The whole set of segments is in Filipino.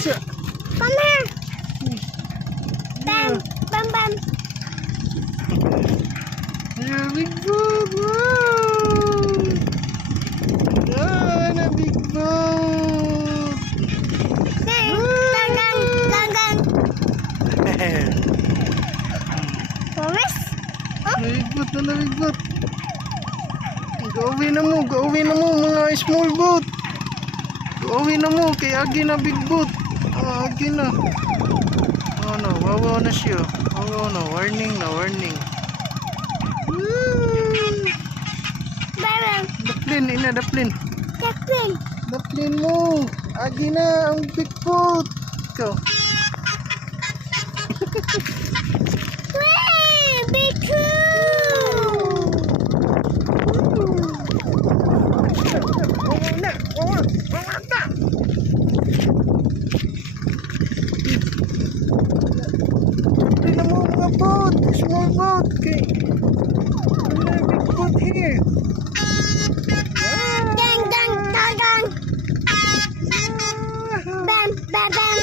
Come here. Bam, bam, bam. Yeah, big boat. Wow. Yeah, a big boat. Hey, gang. Promise? Big boat na big boat. Gawin na mo mga small boat. Gawin na mo kay agi na big boat. Agi na. Oh no, wawa na siya. Wawa na, warning. Bam, Daplin. Captain. Daplin mo. Agi na ang big boat. Ikaw. Hey, big crew. Daplin na mo mga boat. Small boat. Okay. Wala big boat here. Gang. Bam, bam, bam.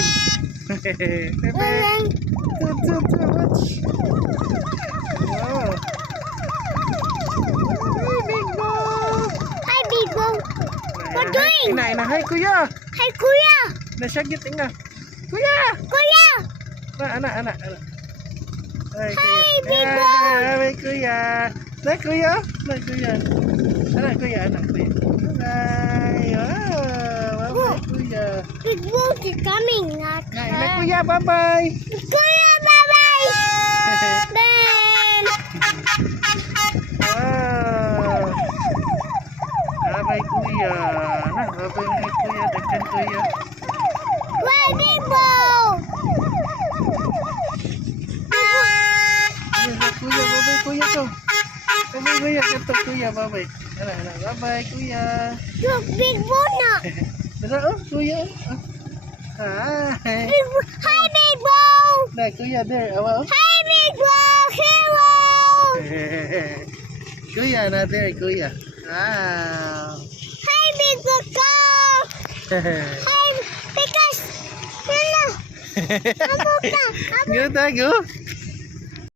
Bam. Watch. Wow. Big boat. Hi, big bro. What doing? Ina. Hi, kuya. Hi, kuya. Nasyagit nga. Kuya. Kuya. Anak. Hi, Hi, big boat. Hi, kuya. Anak, kuya. Anak, kuya. Hi. Wow. Bye, kuya. Big boat is coming. Anak, kuya. Bye-bye. Kuya, bye-bye. Bam. Wow. Bye-bye, kuya. Anak, bye-bye, kuya. Dagkan, kuya. Why, big boat? Kuya, bye-bye, kuya to. Bye-bye, kuya. Kato, kuya, bye-bye. Anak, bye-bye, kuya. Look, big boat na. Dara, kuya. Hi. Hi, big boat. Na, kuya, there. Awa, Hi, big boat. Hello. Kuya, na there, kuya. Hi, big boat. Go. Hi, because. Hello. Amo ka. Go, tago.